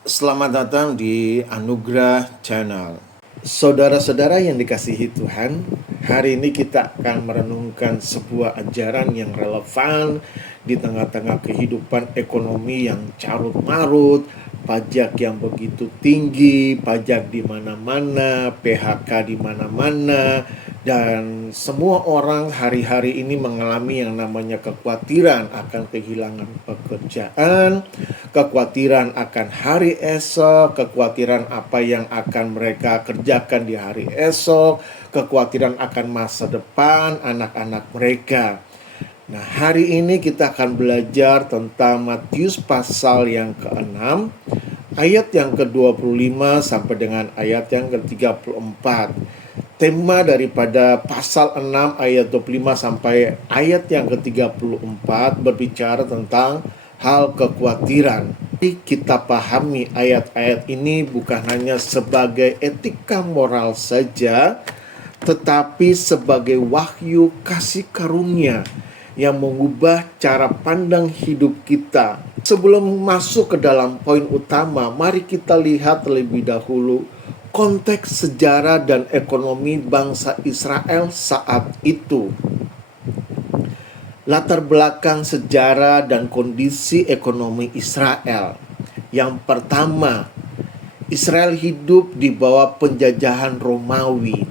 Selamat datang di Anugerah Channel. Saudara-saudara yang dikasihi Tuhan, hari ini kita akan merenungkan sebuah ajaran yang relevan di tengah-tengah kehidupan ekonomi yang carut-marut, pajak yang begitu tinggi, pajak di mana-mana, PHK di mana-mana, dan semua orang hari-hari ini mengalami yang namanya kekhawatiran akan kehilangan pekerjaan, kekhawatiran akan hari esok, kekhawatiran apa yang akan mereka kerjakan di hari esok, kekhawatiran akan masa depan anak-anak mereka. Nah, hari ini kita akan belajar tentang Matius pasal yang ke-6, ayat yang ke-25 sampai dengan ayat yang ke-34. Tema daripada pasal 6 ayat 25 sampai ayat yang ke-34 berbicara tentang hal kekhawatiran. Kita pahami ayat-ayat ini bukan hanya sebagai etika moral saja, tetapi sebagai wahyu kasih karunia yang mengubah cara pandang hidup kita. Sebelum masuk ke dalam poin utama, mari kita lihat terlebih dahulu konteks sejarah dan ekonomi bangsa Israel saat itu. Latar belakang sejarah dan kondisi ekonomi Israel. Yang pertama, Israel hidup di bawah penjajahan Romawi.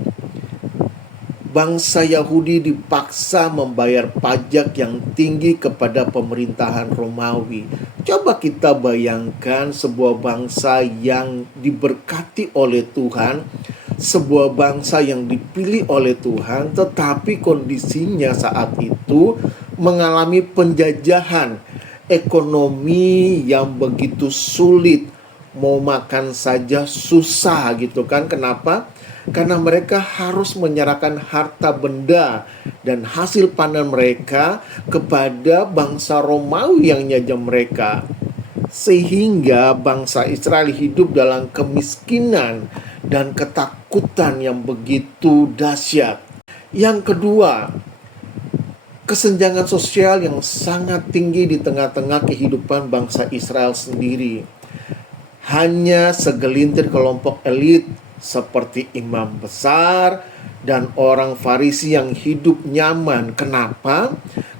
Bangsa Yahudi dipaksa membayar pajak yang tinggi kepada pemerintahan Romawi. Coba kita bayangkan sebuah bangsa yang diberkati oleh Tuhan, sebuah bangsa yang dipilih oleh Tuhan, tetapi kondisinya saat itu mengalami penjajahan ekonomi yang begitu sulit. Mau makan saja susah gitu kan. Kenapa? Karena mereka harus menyerahkan harta benda dan hasil panen mereka kepada bangsa Romawi yang nyajah mereka. Sehingga bangsa Israel hidup dalam kemiskinan dan ketakutan yang begitu dahsyat. Yang kedua, kesenjangan sosial yang sangat tinggi di tengah-tengah kehidupan bangsa Israel sendiri. Hanya segelintir kelompok elit seperti imam besar dan orang Farisi yang hidup nyaman. Kenapa?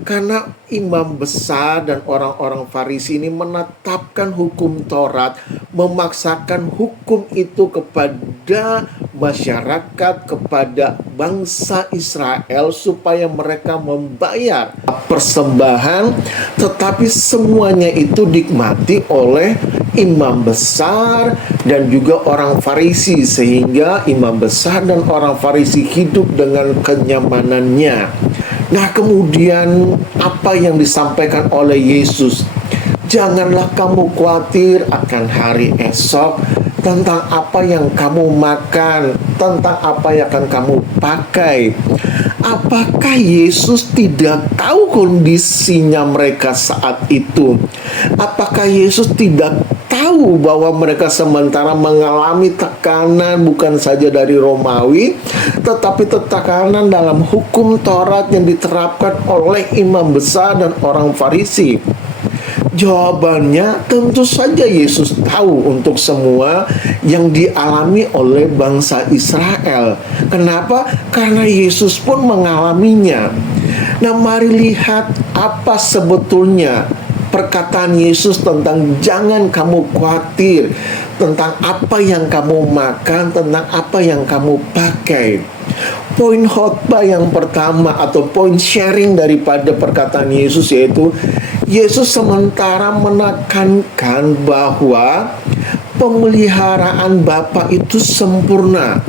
Karena imam besar dan orang-orang Farisi ini menetapkan hukum Taurat, memaksakan hukum itu kepada masyarakat, kepada bangsa Israel supaya mereka membayar persembahan, tetapi semuanya itu dinikmati oleh imam besar dan juga orang Farisi, sehingga imam besar dan orang Farisi hidup dengan kenyamanannya. Nah, kemudian apa yang disampaikan oleh Yesus? Janganlah kamu khawatir akan hari esok, tentang apa yang kamu makan, tentang apa yang akan kamu pakai. Apakah Yesus tidak tahu kondisinya mereka saat itu? Apakah Yesus tidak tahu bahwa mereka sementara mengalami tekanan bukan saja dari Romawi, tetapi tekanan dalam hukum Taurat yang diterapkan oleh imam besar dan orang Farisi? Jawabannya tentu saja Yesus tahu untuk semua yang dialami oleh bangsa Israel. Kenapa? Karena Yesus pun mengalaminya. Nah, mari lihat apa sebetulnya perkataan Yesus tentang jangan kamu khawatir, tentang apa yang kamu makan, tentang apa yang kamu pakai. Poin khotbah yang pertama atau poin sharing daripada perkataan Yesus yaitu Yesus sementara menekankan bahwa pemeliharaan Bapa itu sempurna.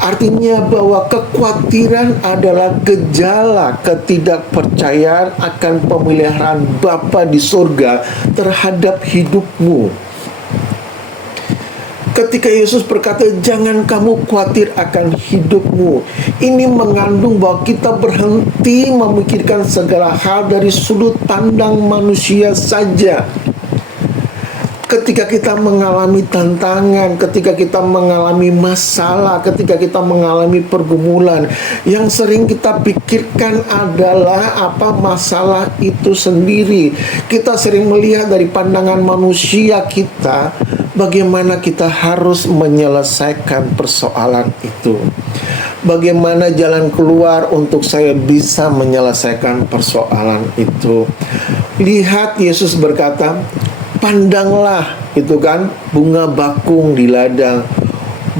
Artinya bahwa kekhawatiran adalah gejala ketidakpercayaan akan pemeliharaan Bapa di surga terhadap hidupmu. Ketika Yesus berkata, jangan kamu khawatir akan hidupmu, ini mengandung bahwa kita berhenti memikirkan segala hal dari sudut pandang manusia saja. Ketika kita mengalami tantangan, ketika kita mengalami masalah, ketika kita mengalami pergumulan, yang sering kita pikirkan adalah apa masalah itu sendiri. Kita sering melihat dari pandangan manusia kita bagaimana kita harus menyelesaikan persoalan itu. Bagaimana jalan keluar untuk saya bisa menyelesaikan persoalan itu. Lihat, Yesus berkata, pandanglah, itu kan, bunga bakung di ladang,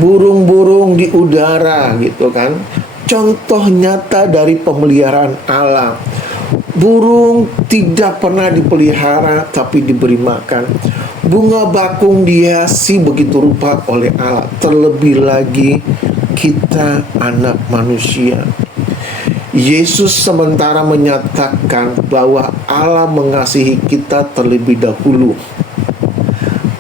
burung-burung di udara, gitu kan. Contoh nyata dari pemeliharaan Allah. Burung tidak pernah dipelihara tapi diberi makan. Bunga bakung dihiasi begitu rupa oleh Allah. Terlebih lagi kita anak manusia. Yesus sementara menyatakan bahwa Allah mengasihi kita terlebih dahulu.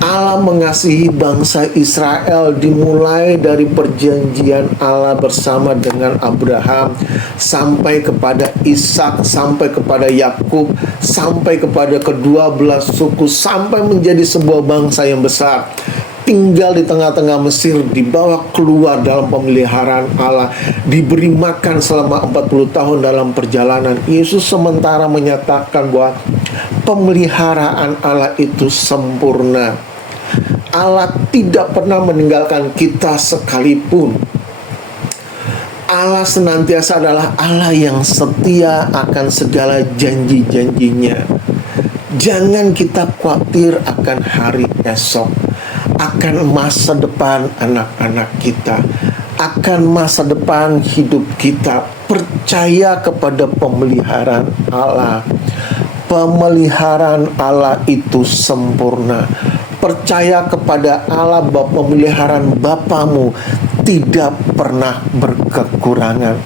Allah mengasihi bangsa Israel dimulai dari perjanjian Allah bersama dengan Abraham sampai kepada Ishak, sampai kepada Yakub, sampai kepada kedua belas suku, sampai menjadi sebuah bangsa yang besar. Tinggal di tengah-tengah Mesir, dibawa keluar dalam pemeliharaan Allah, diberi makan selama 40 tahun dalam perjalanan. Yesus sementara menyatakan bahwa pemeliharaan Allah itu sempurna. Allah tidak pernah meninggalkan kita sekalipun. Allah senantiasa adalah Allah yang setia akan segala janji-janjinya. Jangan kita khawatir akan hari esok, akan masa depan anak-anak kita, akan masa depan hidup kita. Percaya kepada pemeliharaan Allah. Pemeliharaan Allah itu sempurna. Percaya kepada Allah bahwa pemeliharaan Bapamu tidak pernah berkekurangan.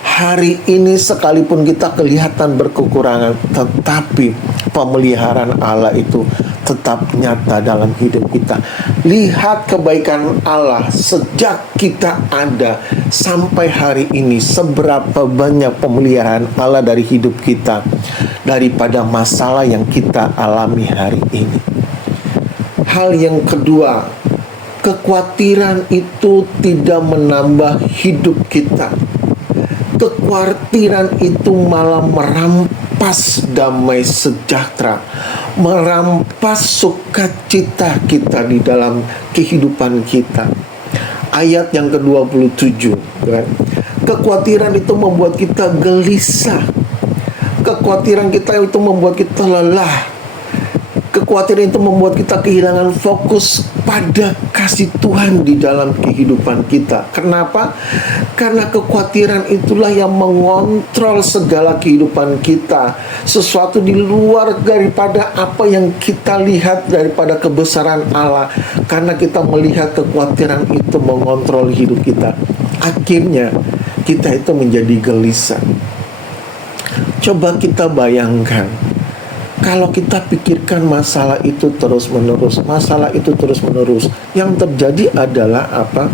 Hari ini sekalipun kita kelihatan berkekurangan, tetapi pemeliharaan Allah itu tetap nyata dalam hidup kita. Lihat kebaikan Allah sejak kita ada sampai hari ini. Seberapa banyak pemeliharaan Allah dari hidup kita, daripada masalah yang kita alami hari ini. Hal yang kedua, kekhawatiran itu tidak menambah hidup kita. Kekhawatiran itu malah merampas damai sejahtera, merampas sukacita kita di dalam kehidupan kita. Ayat yang ke-27, kan? Kekhawatiran itu membuat kita gelisah. Kekhawatiran kita itu membuat kita lelah. Kekhawatiran itu membuat kita kehilangan fokus pada kasih Tuhan di dalam kehidupan kita. Kenapa? Karena kekhawatiran itulah yang mengontrol segala kehidupan kita. Sesuatu di luar daripada apa yang kita lihat daripada kebesaran Allah. Karena kita melihat kekhawatiran itu mengontrol hidup kita. Akhirnya kita itu menjadi gelisah. Coba kita bayangkan, kalau kita pikirkan masalah itu terus-menerus, yang terjadi adalah apa?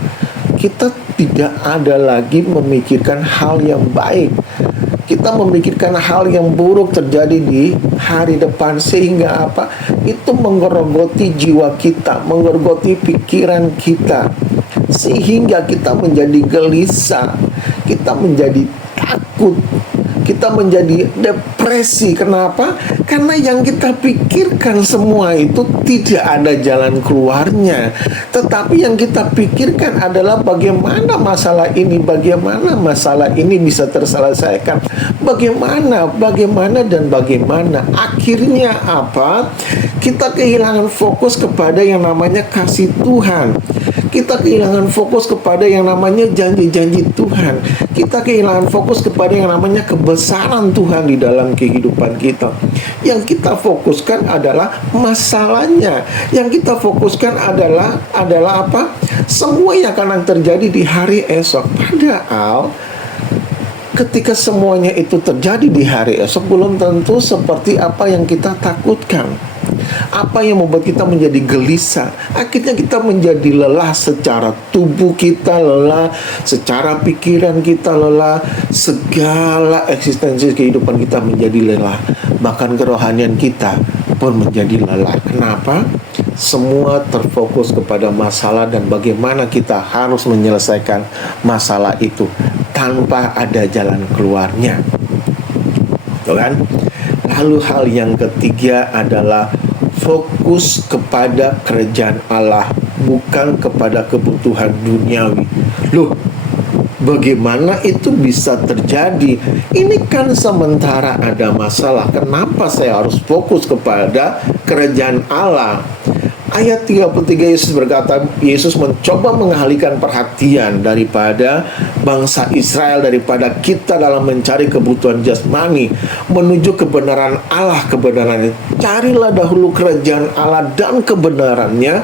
Kita tidak ada lagi memikirkan hal yang baik. Kita memikirkan hal yang buruk terjadi di hari depan, sehingga apa? Itu menggerogoti jiwa kita, menggerogoti pikiran kita, sehingga kita menjadi gelisah, kita menjadi takut, kita menjadi depresi. Kenapa? Karena yang kita pikirkan semua itu tidak ada jalan keluarnya. Tetapi yang kita pikirkan adalah bagaimana masalah ini bisa terselesaikan. Bagaimana. Akhirnya apa? Kita kehilangan fokus kepada yang namanya kasih Tuhan. Kita kehilangan fokus kepada yang namanya janji-janji Tuhan. Kita kehilangan fokus kepada yang namanya kebesaran Tuhan di dalam kehidupan kita. Yang kita fokuskan adalah masalahnya. Yang kita fokuskan adalah apa? Semua yang akan terjadi di hari esok. Padahal ketika semuanya itu terjadi di hari esok, belum tentu seperti apa yang kita takutkan. Apa yang membuat kita menjadi gelisah? Akhirnya kita menjadi lelah secara tubuh kita, lelah secara pikiran kita, lelah segala eksistensi kehidupan kita menjadi lelah. Bahkan kerohanian kita pun menjadi lelah. Kenapa? Semua terfokus kepada masalah dan bagaimana kita harus menyelesaikan masalah itu tanpa ada jalan keluarnya. Betul kan? Lalu hal yang ketiga adalah fokus kepada kerajaan Allah, bukan kepada kebutuhan duniawi. Loh, bagaimana itu bisa terjadi? Ini kan sementara ada masalah. Kenapa saya harus fokus kepada kerajaan Allah? Ayat 33 Yesus berkata, Yesus mencoba mengalihkan perhatian daripada bangsa Israel, daripada kita dalam mencari kebutuhan jasmani, menuju kebenaran Allah, kebenarannya. Carilah dahulu kerajaan Allah dan kebenarannya,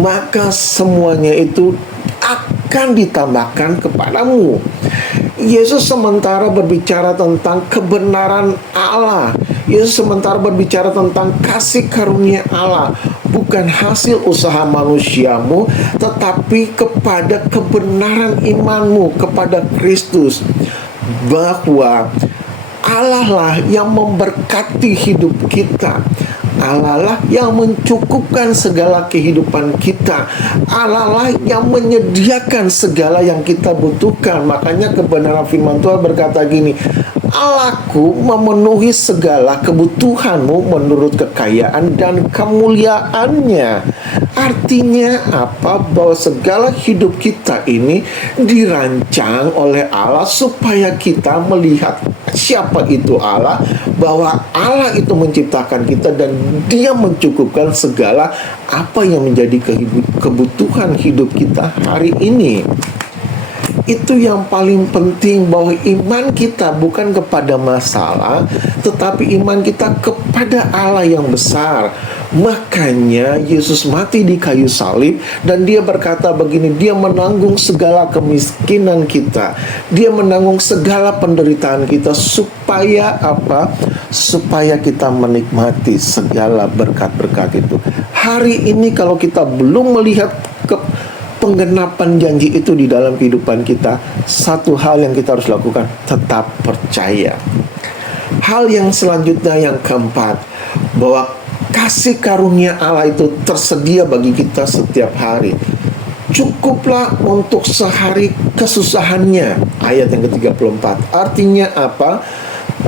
maka semuanya itu akan ditambahkan kepadamu. Yesus sementara berbicara tentang kebenaran Allah. Yesus sementara berbicara tentang kasih karunia Allah, bukan hasil usaha manusiamu, tetapi kepada kebenaran imanmu kepada Kristus, bahwa Allah lah yang memberkati hidup kita. Allah lah yang mencukupkan segala kehidupan kita. Allah lah yang menyediakan segala yang kita butuhkan. Makanya kebenaran firman Tuhan berkata gini, Allahku memenuhi segala kebutuhanmu menurut kekayaan dan kemuliaannya. Artinya apa? Bahwa segala hidup kita ini dirancang oleh Allah supaya kita melihat siapa itu Allah, bahwa Allah itu menciptakan kita dan Dia mencukupkan segala apa yang menjadi kebutuhan hidup kita hari ini. Itu yang paling penting, bahwa iman kita bukan kepada masalah, tetapi iman kita kepada Allah yang besar. Makanya Yesus mati di kayu salib, dan Dia berkata begini, Dia menanggung segala kemiskinan kita, Dia menanggung segala penderitaan kita, supaya apa? Supaya kita menikmati segala berkat-berkat itu. Hari ini kalau kita belum melihat penggenapan janji itu di dalam kehidupan kita, satu hal yang kita harus lakukan, tetap percaya. Hal yang selanjutnya, yang keempat, bahwa kasih karunia Allah itu tersedia bagi kita setiap hari. Cukuplah untuk sehari kesusahannya. Ayat yang ke-34. Artinya apa?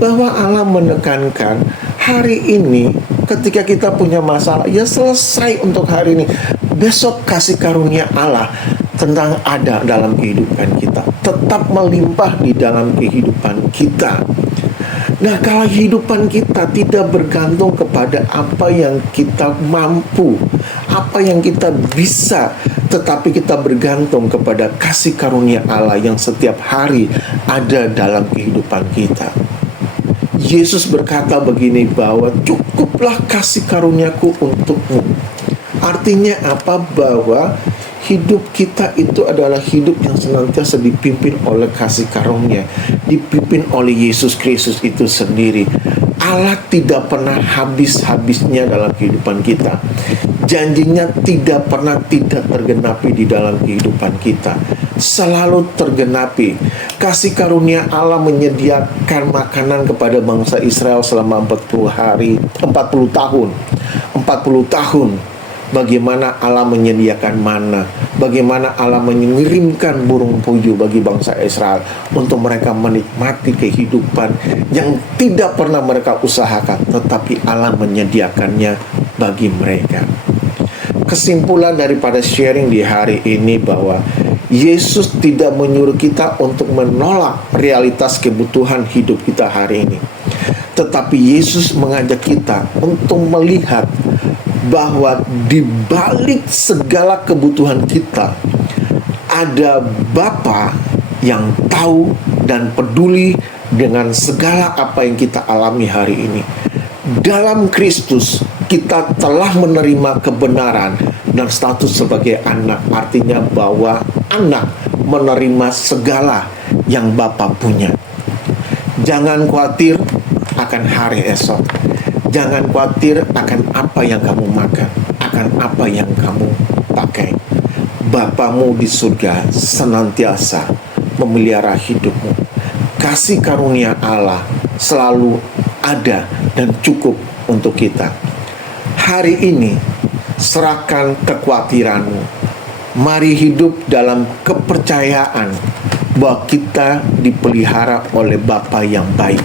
Bahwa Allah menekankan hari ini, ketika kita punya masalah, ya selesai untuk hari ini. Besok kasih karunia Allah tentang ada dalam kehidupan kita, tetap melimpah di dalam kehidupan kita. Nah, kalau kehidupan kita tidak bergantung kepada apa yang kita mampu, apa yang kita bisa, tetapi kita bergantung kepada kasih karunia Allah yang setiap hari ada dalam kehidupan kita. Yesus berkata begini, bahwa cukuplah kasih karuniaku untukmu. Artinya apa? Bahwa hidup kita itu adalah hidup yang senantiasa dipimpin oleh kasih karunia, dipimpin oleh Yesus Kristus itu sendiri. Allah tidak pernah habis-habisnya dalam kehidupan kita. Janjinya tidak pernah tidak tergenapi di dalam kehidupan kita. Selalu tergenapi. Kasih karunia Allah menyediakan makanan kepada bangsa Israel selama 40 tahun. 40 tahun. Bagaimana Allah menyediakan mana, bagaimana Allah mengirimkan burung puyuh bagi bangsa Israel untuk mereka menikmati kehidupan yang tidak pernah mereka usahakan, tetapi Allah menyediakannya bagi mereka. Kesimpulan daripada sharing di hari ini, bahwa Yesus tidak menyuruh kita untuk menolak realitas kebutuhan hidup kita hari ini, tetapi Yesus mengajak kita untuk melihat bahwa di balik segala kebutuhan kita ada Bapa yang tahu dan peduli dengan segala apa yang kita alami hari ini. Dalam Kristus kita telah menerima kebenaran dan status sebagai anak. Artinya bahwa anak menerima segala yang Bapa punya. Jangan khawatir akan hari esok. Jangan khawatir akan apa yang kamu makan, akan apa yang kamu pakai. Bapamu di surga senantiasa memelihara hidupmu. Kasih karunia Allah selalu ada dan cukup untuk kita. Hari ini, serahkan kekhawatiranmu. Mari hidup dalam kepercayaan bahwa kita dipelihara oleh Bapa yang baik.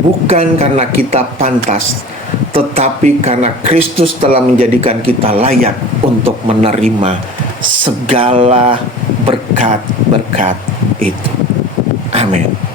Bukan karena kita pantas, tetapi karena Kristus telah menjadikan kita layak untuk menerima segala berkat-berkat itu. Amin.